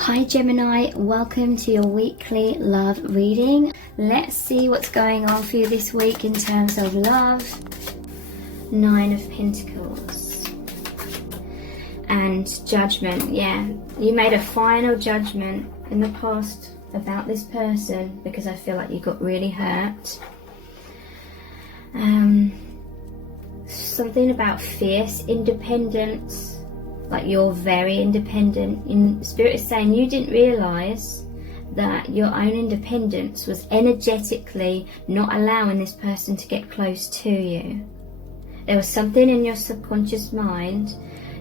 Hi Gemini, welcome to your weekly love reading. Let's see what's going on for you this week in terms of love. 9 of Pentacles and Judgment. Yeah, you made a final judgment in the past about this person because I feel like you got really hurt. Something about fierce independence. Like you're very independent. In Spirit is saying you didn't realize that your own independence was energetically not allowing this person to get close to you. There was something in your subconscious mind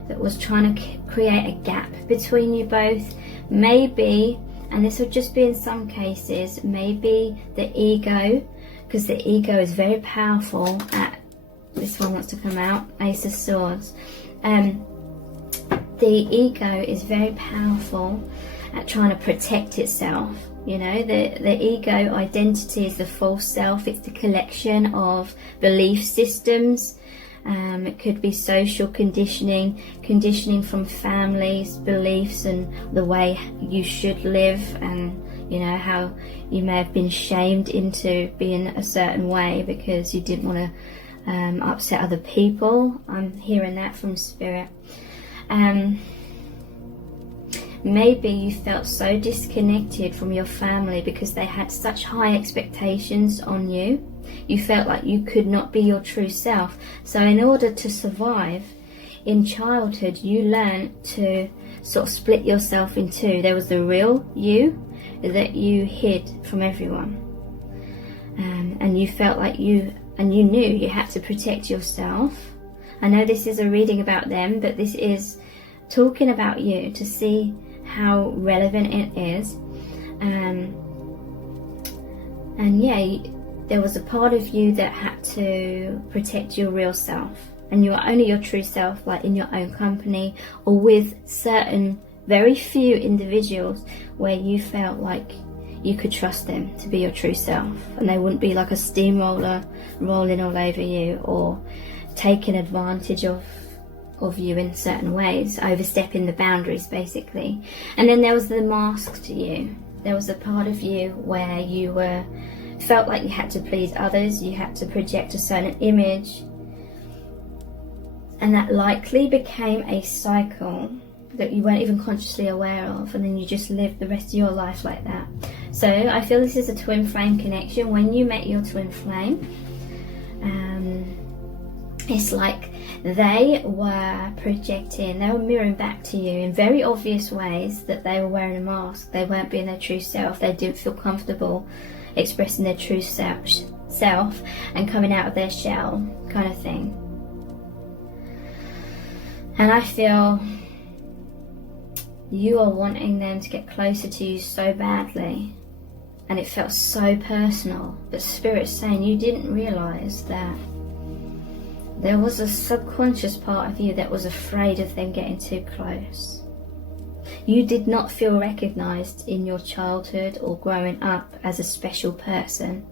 that was trying to create a gap between you both. Maybe, and this would just be in some cases, maybe the ego, because the ego is very powerful at, this one wants to come out, Ace of Swords. The ego is very powerful at trying to protect itself. You know, the ego identity is the false self. It's the collection of belief systems. It could be social conditioning from families, beliefs, and the way you should live, and you know how you may have been shamed into being a certain way because you didn't want to upset other people. I'm hearing that from Spirit. Maybe you felt so disconnected from your family because they had such high expectations on you. You felt like you could not be your true self. So in order to survive in childhood, you learned to sort of split yourself in two. There was the real you that you hid from everyone, and you felt like you knew you had to protect yourself. I know this is a reading about them, but this is talking about you to see how relevant it is. And yeah, there was a part of you that had to protect your real self, and you are only your true self, like in your own company or with certain very few individuals where you felt like you could trust them to be your true self, and they wouldn't be like a steamroller rolling all over you or taking advantage of you in certain ways, overstepping the boundaries basically. And then there was the mask to you. There was a part of you where you felt like you had to please others, you had to project a certain image, and that likely became a cycle that you weren't even consciously aware of, and then you just lived the rest of your life like that. So I feel this is a twin flame connection. When you met your twin flame, it's like they were projecting, they were mirroring back to you in very obvious ways that they were wearing a mask. They weren't being their true self. They didn't feel comfortable expressing their true self and coming out of their shell, kind of thing. And I feel you are wanting them to get closer to you so badly, and it felt so personal. But Spirit's saying you didn't realize that there was a subconscious part of you that was afraid of them getting too close. You did not feel recognized in your childhood or growing up as a special person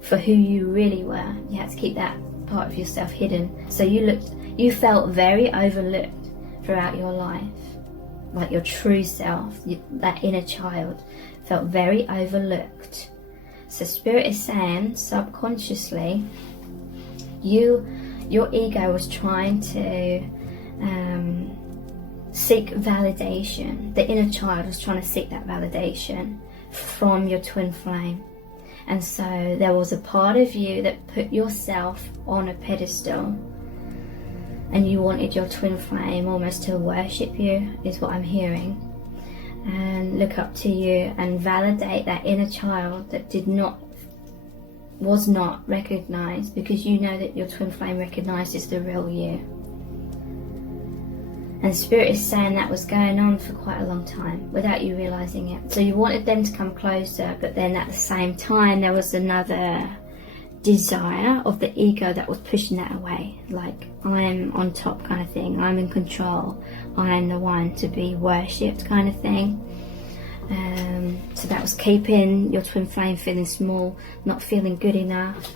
for who you really were. You had to keep that part of yourself hidden. So you felt very overlooked throughout your life. Like your true self, that inner child, felt very overlooked. So Spirit is saying subconsciously, your ego was trying to seek validation. The inner child was trying to seek that validation from your twin flame. And so there was a part of you that put yourself on a pedestal, and you wanted your twin flame almost to worship you, is what I'm hearing, and look up to you and validate that inner child that was not recognized, because you know that your twin flame recognizes the real you. And Spirit is saying that was going on for quite a long time without you realizing it. So you wanted them to come closer, but then at the same time there was another desire of the ego that was pushing that away, like I'm on top kind of thing, I'm in control, I'm the one to be worshipped kind of thing. So that was keeping your twin flame feeling small, not feeling good enough.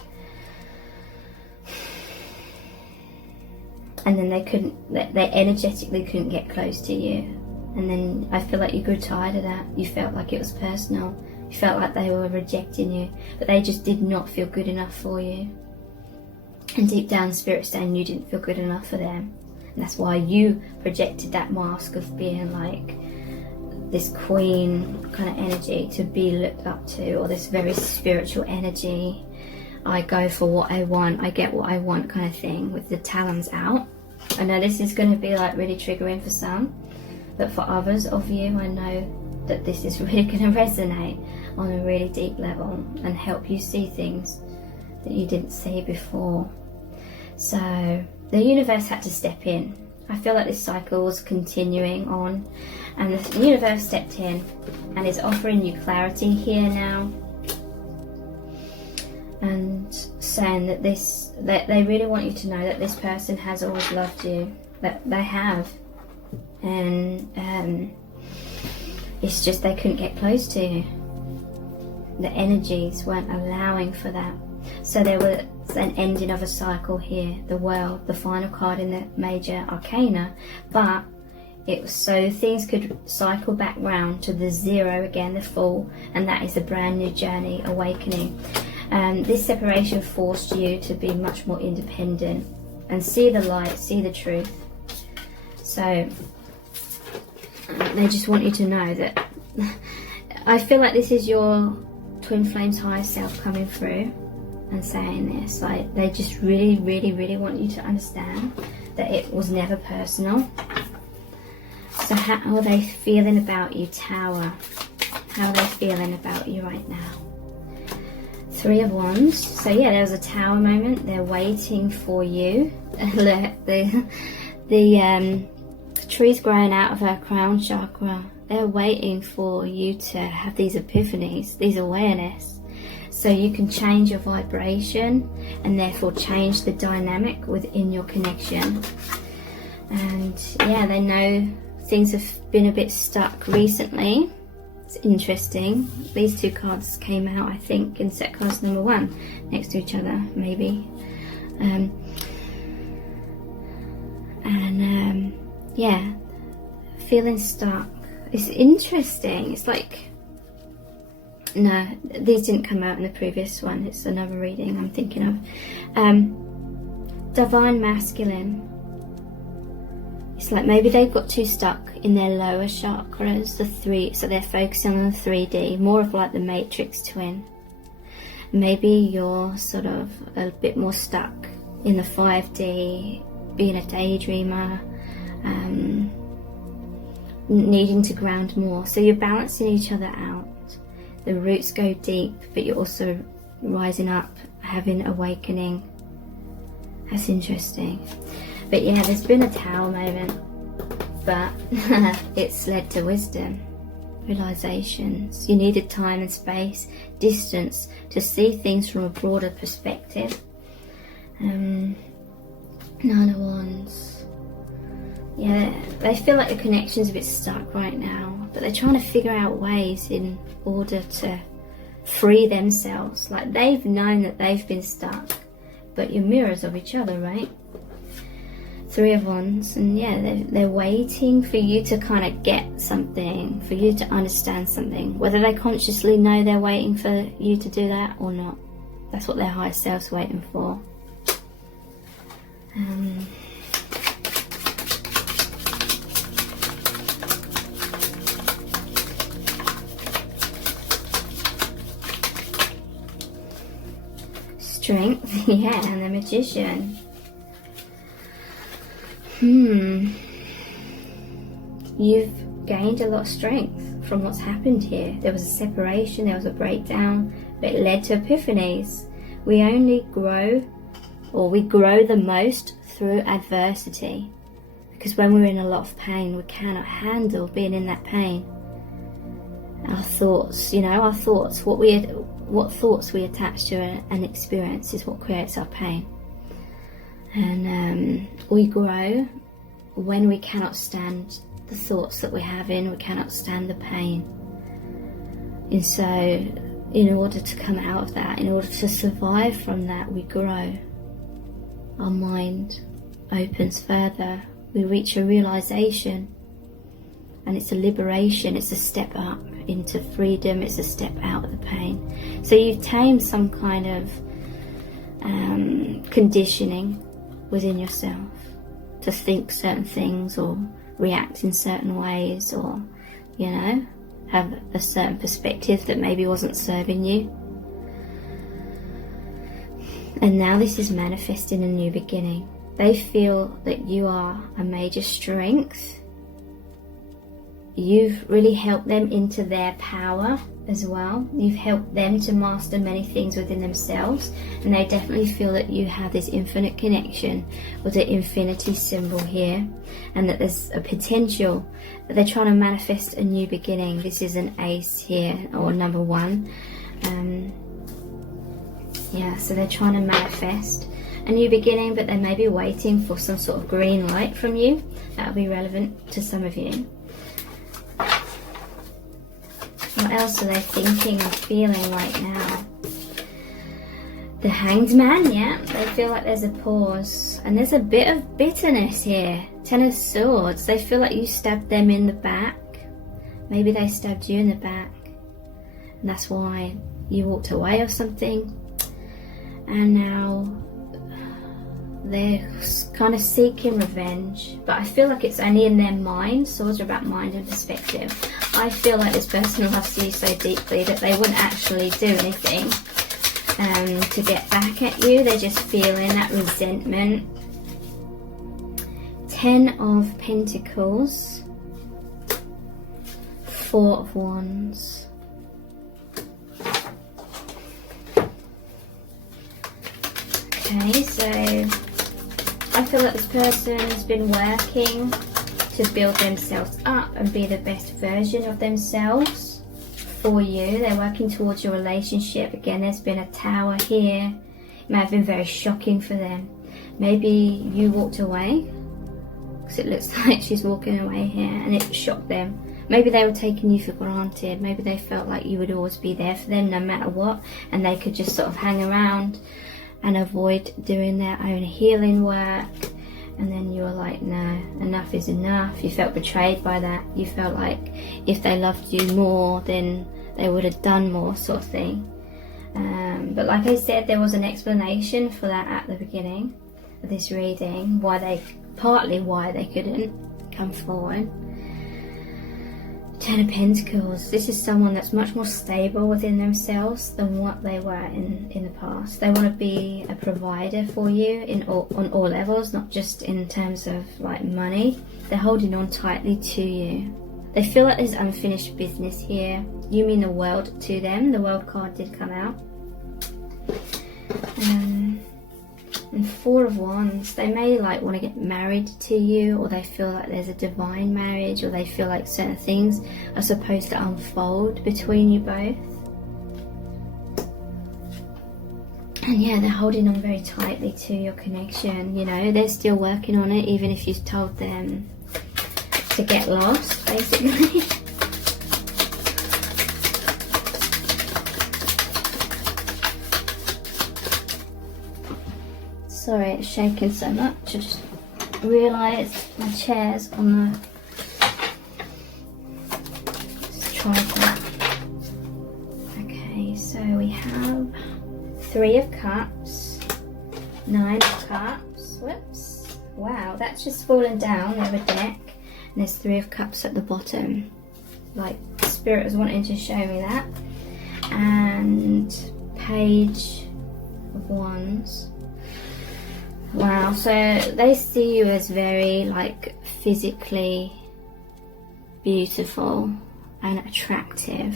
And then they energetically couldn't get close to you. And then I feel like you grew tired of that. You felt like it was personal. You felt like they were rejecting you, but they just did not feel good enough for you. And deep down, Spirit's saying you didn't feel good enough for them. And that's why you projected that mask of being like this queen kind of energy to be looked up to, or this very spiritual energy. I go for what I want, I get what I want kind of thing, with the talons out. I know this is going to be like really triggering for some, but for others of you, I know that this is really going to resonate on a really deep level and help you see things that you didn't see before. So the universe had to step in. I feel like this cycle was continuing on, and the universe stepped in and is offering you clarity here now, and saying that they really want you to know that this person has always loved you, that they have, and it's just they couldn't get close to you. The energies weren't allowing for that. So there was an ending of a cycle here, the World, the final card in the major arcana, but it was so things could cycle back round to the zero again, the Fool, and that is a brand new journey, awakening. This separation forced you to be much more independent and see the light, see the truth. So they just want you to know that I feel like this is your twin flame's higher self coming through and saying this. Like, they just really, really, really want you to understand that it was never personal. So how are they feeling about you, Tower? How are they feeling about you right now? Three of Wands. So yeah, there was a Tower moment. They're waiting for you. the tree's growing out of her crown chakra. They're waiting for you to have these epiphanies, these awareness, so you can change your vibration and therefore change the dynamic within your connection. And yeah, they know things have been a bit stuck recently. It's interesting. These two cards came out, I think, in set cards number 1 next to each other, maybe. Yeah, feeling stuck. It's interesting. It's like, no, these didn't come out in the previous one. It's another reading I'm thinking of. Divine Masculine. It's like maybe they've got too stuck in their lower chakras, the 3, so they're focusing on the 3D, more of like the Matrix twin. Maybe you're sort of a bit more stuck in the 5D, being a daydreamer, needing to ground more. So you're balancing each other out. The roots go deep, but you're also rising up, having awakening. That's interesting. But yeah, there's been a Tower moment, but it's led to wisdom, realizations. You needed time and space, distance, to see things from a broader perspective. 9 of Wands. Yeah, they feel like the connection's a bit stuck right now, but they're trying to figure out ways in order to free themselves. Like, they've known that they've been stuck, but you're mirrors of each other, right? 3 of Wands, and yeah, they're waiting for you to kind of get something, for you to understand something. Whether they consciously know they're waiting for you to do that or not, that's what their higher self's waiting for. Strength, yeah, and the Magician. You've gained a lot of strength from what's happened here. There was a separation, there was a breakdown, but it led to epiphanies. We only grow, or we grow the most through adversity, because when we're in a lot of pain, we cannot handle being in that pain. Our thoughts, our thoughts, what thoughts we attach to an experience is what creates our pain. And we grow when we cannot stand the thoughts that we're having, we cannot stand the pain. And so in order to come out of that, in order to survive from that, we grow. Our mind opens further. We reach a realization and it's a liberation. It's a step up into freedom. It's a step out of the pain. So you've tamed some kind of conditioning within yourself to think certain things or react in certain ways, or, you know, have a certain perspective that maybe wasn't serving you. And now this is manifesting a new beginning. They feel that you are a major strength. You've really helped them into their power as well. You've helped them to master many things within themselves, and they definitely feel that you have this infinite connection with the infinity symbol here, and that there's a potential that they're trying to manifest a new beginning. This is an ace here, or number 1. Yeah, so they're trying to manifest a new beginning, but they may be waiting for some sort of green light from you. That'll be relevant to some of you. What else are they thinking and feeling right now? The Hanged Man, yeah. They feel like there's a pause. And there's a bit of bitterness here. 10 of Swords. They feel like you stabbed them in the back. Maybe they stabbed you in the back. And that's why you walked away or something. And now they're kind of seeking revenge, but I feel like it's only in their mind. Swords are about mind and perspective. I feel like this person loves you so deeply that they wouldn't actually do anything to get back at you. They're just feeling that resentment. 10 of Pentacles, 4 of Wands. Okay, so I feel like this person has been working to build themselves up and be the best version of themselves for you. They're working towards your relationship. Again, there's been a tower here. It may have been very shocking for them. Maybe you walked away, because it looks like she's walking away here, and it shocked them. Maybe they were taking you for granted. Maybe they felt like you would always be there for them no matter what, and they could just sort of hang around and avoid doing their own healing work. And then you were like, no, enough is enough. You felt betrayed by that. You felt like if they loved you more, then they would have done more, sort of thing. But like I said, there was an explanation for that at the beginning of this reading, partly why they couldn't come forward. 10 of Pentacles. This is someone that's much more stable within themselves than what they were in the past. They want to be a provider for you on all levels, not just in terms of like money. They're holding on tightly to you. They feel like there's unfinished business here. You mean the world to them. The World card did come out. And 4 of Wands. They may like want to get married to you, or they feel like there's a divine marriage, or they feel like certain things are supposed to unfold between you both. And yeah, they're holding on very tightly to your connection. You know, they're still working on it, even if you've told them to get lost, basically. Sorry, it's shaking so much. I just realised my chair's on the tripod. Okay, so we have 3 of Cups, 9 of Cups. Whoops. Wow, that's just fallen down over deck. And there's 3 of Cups at the bottom. Like, Spirit was wanting to show me that. And Page of Wands. Wow, so they see you as very like physically beautiful and attractive.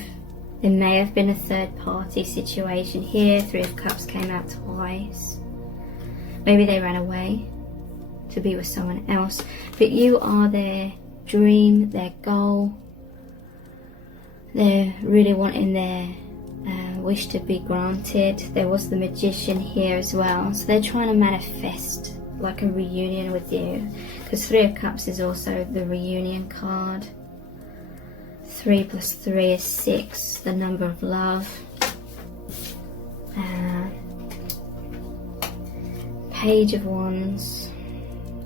There may have been a third party situation here. 3 of Cups came out twice. Maybe they ran away to be with someone else, but you are their dream, their goal. They're really wanting their wish to be granted. There was the Magician here as well, so they're trying to manifest like a reunion with you, because 3 of Cups is also the reunion card. 3 plus 3 is 6, the number of love. Page of Wands.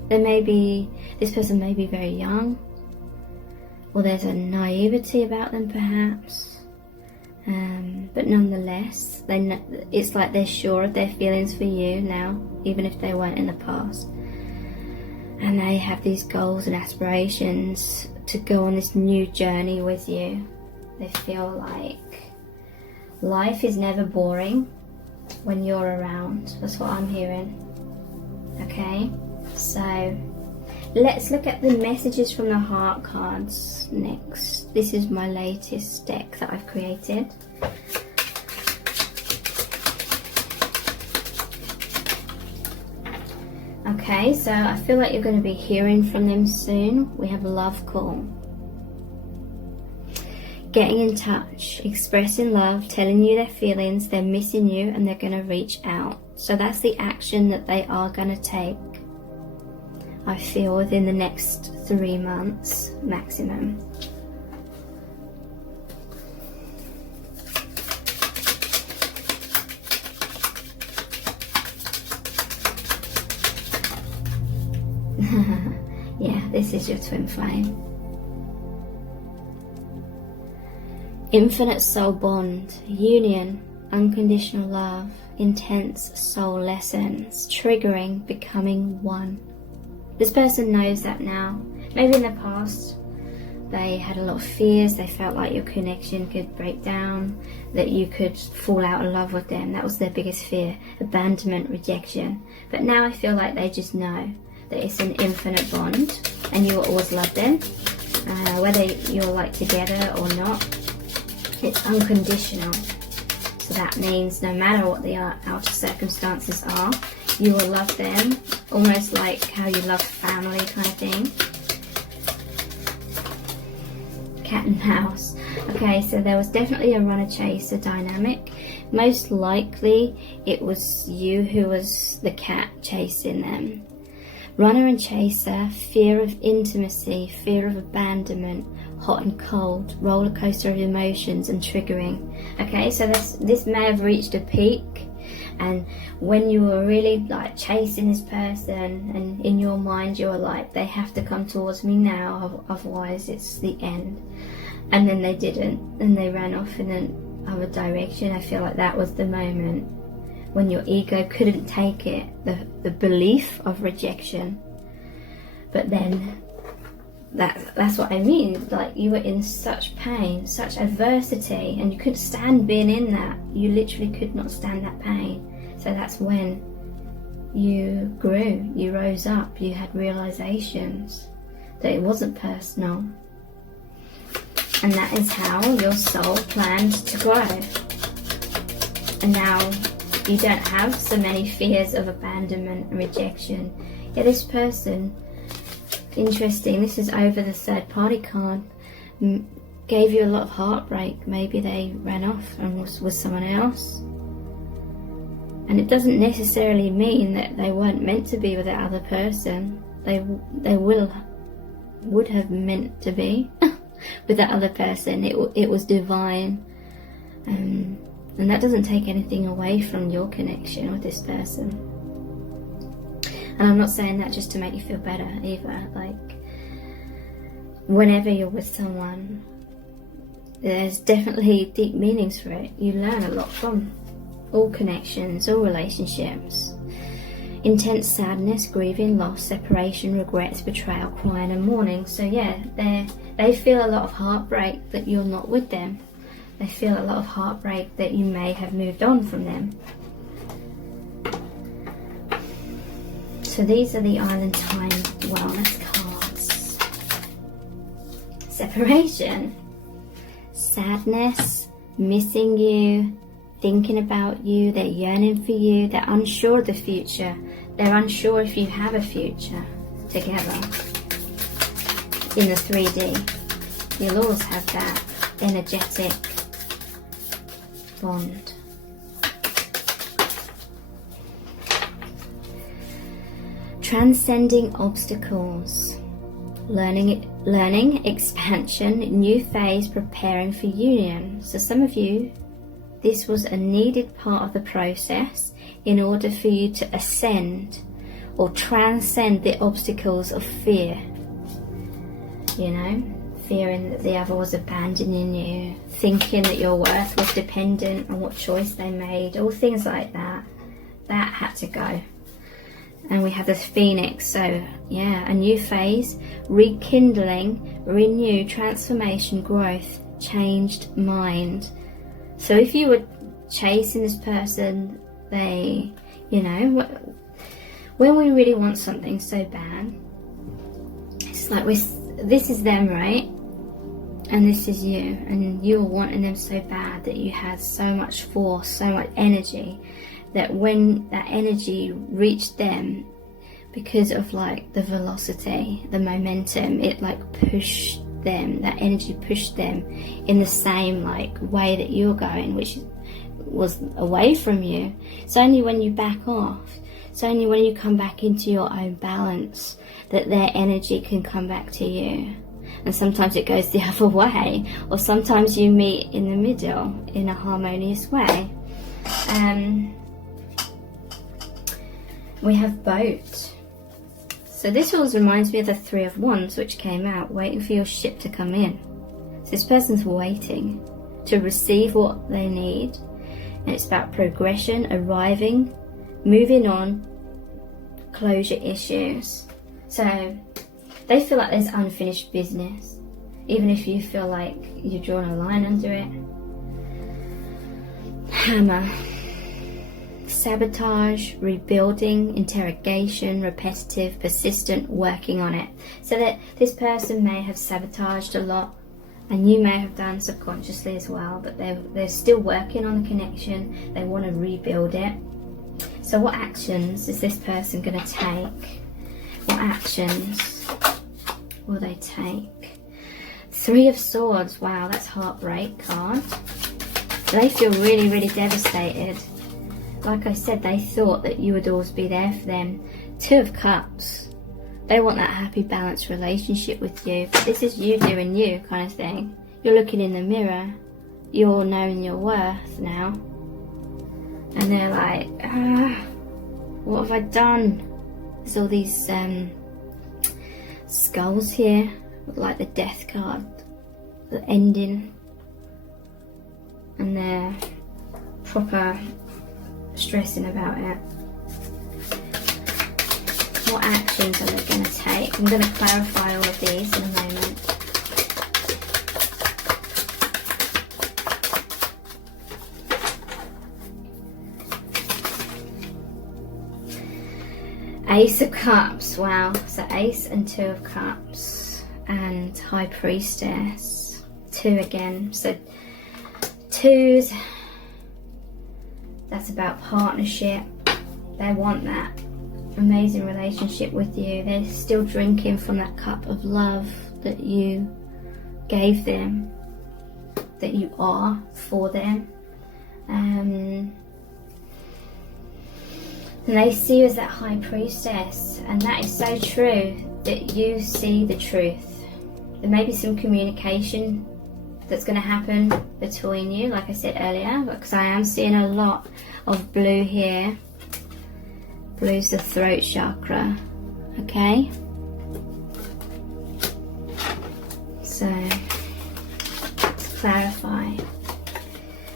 This person may be very young, or there's a naivety about them perhaps. But nonetheless, it's like they're sure of their feelings for you now, even if they weren't in the past. And they have these goals and aspirations to go on this new journey with you. They feel like life is never boring when you're around. That's what I'm hearing. Okay, so let's look at the messages from the heart cards next. This is my latest deck that I've created. Okay, so I feel like you're going to be hearing from them soon. We have a love call. Getting in touch, expressing love, telling you their feelings, they're missing you, and they're going to reach out. So that's the action that they are going to take, I feel, within the next 3 months maximum. Yeah, this is your twin flame. Infinite soul bond, union, unconditional love, intense soul lessons, triggering, becoming one. This person knows that now. Maybe in the past they had a lot of fears, they felt like your connection could break down, that you could fall out of love with them. That was their biggest fear, abandonment, rejection. But now I feel like they just know that it's an infinite bond and you will always love them, whether you're like together or not. It's unconditional. So that means no matter what the outer circumstances are, you will love them, almost like how you love family kind of thing. Cat and mouse. Okay, so there was definitely a runner-chaser dynamic. Most likely it was you who was the cat chasing them. Runner and chaser, fear of intimacy, fear of abandonment, hot and cold, roller coaster of emotions and triggering. Okay, so this may have reached a peak, and when you were really like chasing this person, and in your mind you were like, they have to come towards me now, otherwise it's the end. And then they didn't, and they ran off in another direction. I feel like that was the moment when your ego couldn't take it, the belief of rejection. But then that's what I mean, like you were in such pain, such adversity, and you couldn't stand being in that. You literally could not stand that pain. So that's when you grew, you rose up, you had realizations that it wasn't personal. And that is how your soul planned to grow. And now you don't have so many fears of abandonment and rejection. Yeah, this person, interesting, this is over the third party card, gave you a lot of heartbreak. Maybe they ran off and was with someone else. And it doesn't necessarily mean that they weren't meant to be with that other person. They would have meant to be with that other person. It was divine. And that doesn't take anything away from your connection with this person. And I'm not saying that just to make you feel better either. Like, whenever you're with someone, there's definitely deep meanings for it. You learn a lot from all connections, all relationships. Intense sadness, grieving, loss, separation, regrets, betrayal, crying and mourning. So yeah, they feel a lot of heartbreak that you're not with them. They feel a lot of heartbreak that you may have moved on from them. So these are the Island Time Wellness cards. Separation. Sadness, missing you, thinking about you, they're yearning for you, they're unsure of the future. They're unsure if you have a future together in the 3D. You'll always have that energetic bond. Transcending obstacles, learning, expansion, new phase, preparing for union. So some of you, this was a needed part of the process in order for you to ascend or transcend the obstacles of fear. You know, fearing that the other was abandoning you, thinking that your worth was dependent on what choice they made, all things like that. That had to go. And we have this phoenix, so yeah, a new phase, rekindling, renew, transformation, growth, changed mind. So if you were chasing this person, they, you know, when we really want something so bad, it's like this is them, right? And this is you, and you were wanting them so bad that you had so much force, so much energy, that when that energy reached them, because of like the velocity, the momentum, it like pushed them, that energy pushed them in the same like way that you're going, which was away from you. It's only when you back off, it's only when you come back into your own balance that their energy can come back to you. And sometimes it goes the other way, or sometimes you meet in the middle in a harmonious way. We have boat. So this always reminds me of the Three of Wands, which came out, waiting for your ship to come in. So this person's waiting to receive what they need. And it's about progression, arriving, moving on, closure issues. So they feel like there's unfinished business, even if you feel like you're drawing a line under it. Hammer. Sabotage, rebuilding, interrogation, repetitive, persistent, working on it. So that this person may have sabotaged a lot, and you may have done subconsciously as well, but they're still working on the connection. They want to rebuild it. So what actions is this person going to take? What actions will they take? Three of Swords. Wow, that's heartbreak card. They feel really, really devastated. Like I said, they thought that you would always be there for them. Two of Cups. They want that happy, balanced relationship with you. But this is you doing you kind of thing. You're looking in the mirror. You're knowing your worth now. And they're like, what have I done? There's all these skulls here. With like the death card. The ending. And they're proper stressing about it. What actions are they going to take? I'm going to clarify all of these in a moment. Ace of Cups. Wow. So Ace and Two of Cups. And High Priestess. Two again. So twos. That's about partnership. They want that amazing relationship with you. They're still drinking from that cup of love that you gave them, that you are for them. And they see you as that High Priestess, and that is so true, that you see the truth. There may be some communication that's going to happen between you, like I said earlier, because I am seeing a lot of blue here. Blue's the throat chakra. Okay, so let's clarify.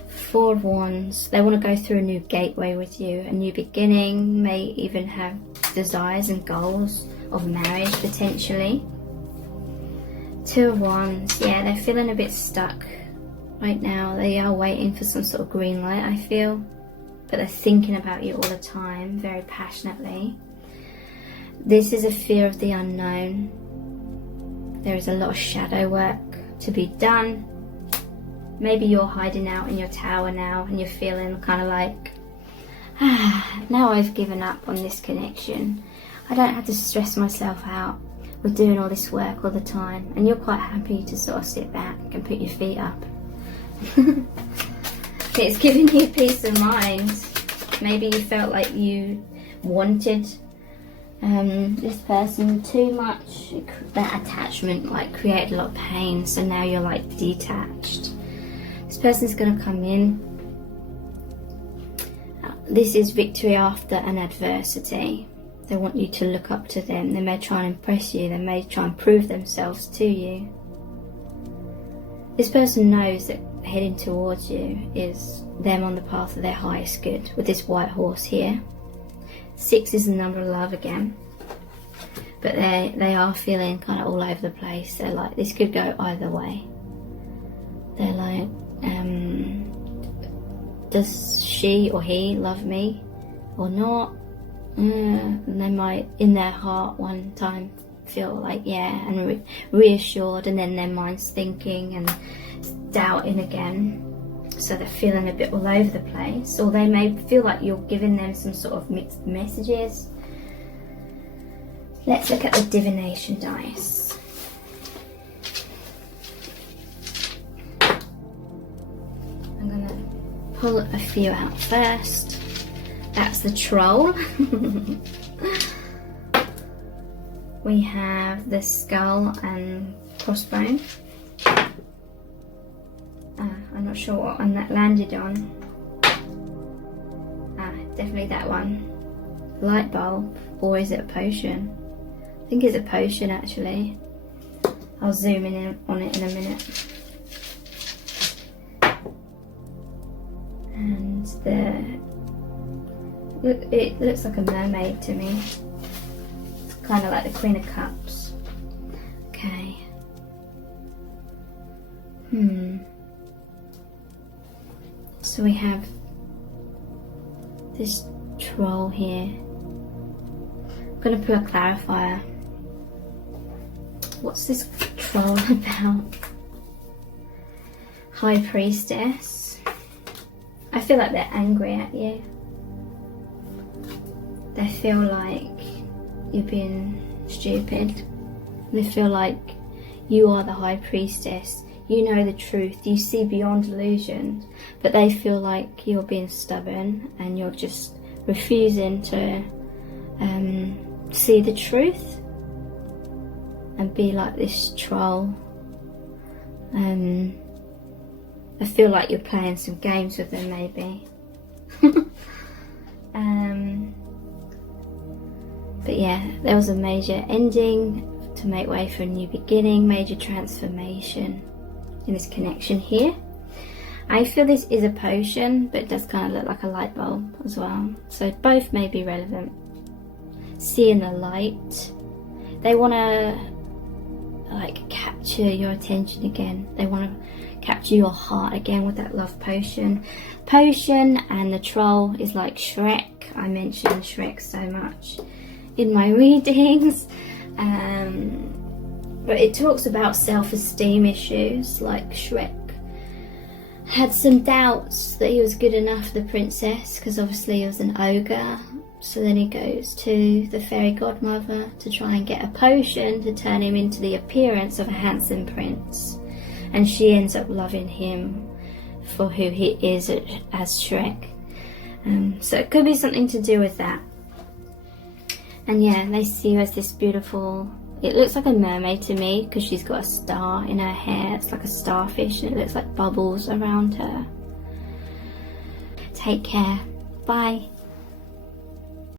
Four of Wands. They want to go through a new gateway with you, a new beginning. May even have desires and goals of marriage potentially. Two of Wands. Yeah, they're feeling a bit stuck right now. They are waiting for some sort of green light, I feel. But they're thinking about you all the time, very passionately. This is a fear of the unknown. There is a lot of shadow work to be done. Maybe you're hiding out in your tower now and you're feeling kind of like, now I've given up on this connection. I don't have to stress myself out with doing all this work all the time. And you're quite happy to sort of sit back and put your feet up. It's giving you peace of mind. Maybe you felt like you wanted this person too much. That attachment like created a lot of pain, so now you're like detached. This person's going to come in. This is victory after an adversity. They want you to look up to them. They may try and impress you. They may try and prove themselves to you. this person knows that heading towards you is them on the path of their highest good with this white horse here. 6 is the number of love again. But they are feeling kind of all over the place. They're like, this could go either way. They're like, does she or he love me or not? And they might, in their heart, one time feel like, yeah, and reassured, and then their mind's thinking and doubting again. So they're feeling a bit all over the place. Or they may feel like you're giving them some sort of mixed messages. Let's look at the divination dice. I'm going to pull a few out first. That's the troll. We have the skull and crossbone. I'm not sure what one that landed on. Definitely that one. Light bulb, or is it a potion? I think it's a potion actually. I'll zoom in on it in a minute. And it looks like a mermaid to me. It's kind of like the Queen of Cups. Okay. So we have this troll here. I'm going to put a clarifier. What's this troll about? High Priestess. I feel like they're angry at you. They feel like you're being stupid. They feel like you are the High Priestess. You know the truth. You see beyond illusions. But they feel like you're being stubborn and you're just refusing to see the truth and be like this troll. I feel like you're playing some games with them, maybe. But yeah, there was a major ending to make way for a new beginning, major transformation in this connection here. I feel this is a potion, but it does kind of look like a light bulb as well. So both may be relevant. Seeing the light. They want to like capture your attention again. They want to capture your heart again with that love potion. Potion and the troll is like Shrek. I mentioned Shrek so much in my readings. But it talks about self-esteem issues, like Shrek had some doubts that he was good enough for the princess, because obviously he was an ogre. So then he goes to the fairy godmother to try and get a potion to turn him into the appearance of a handsome prince. And she ends up loving him for who he is as Shrek. So it could be something to do with that. And yeah, they see you as this beautiful, it looks like a mermaid to me because she's got a star in her hair. It's like a starfish and it looks like bubbles around her. Take care. Bye.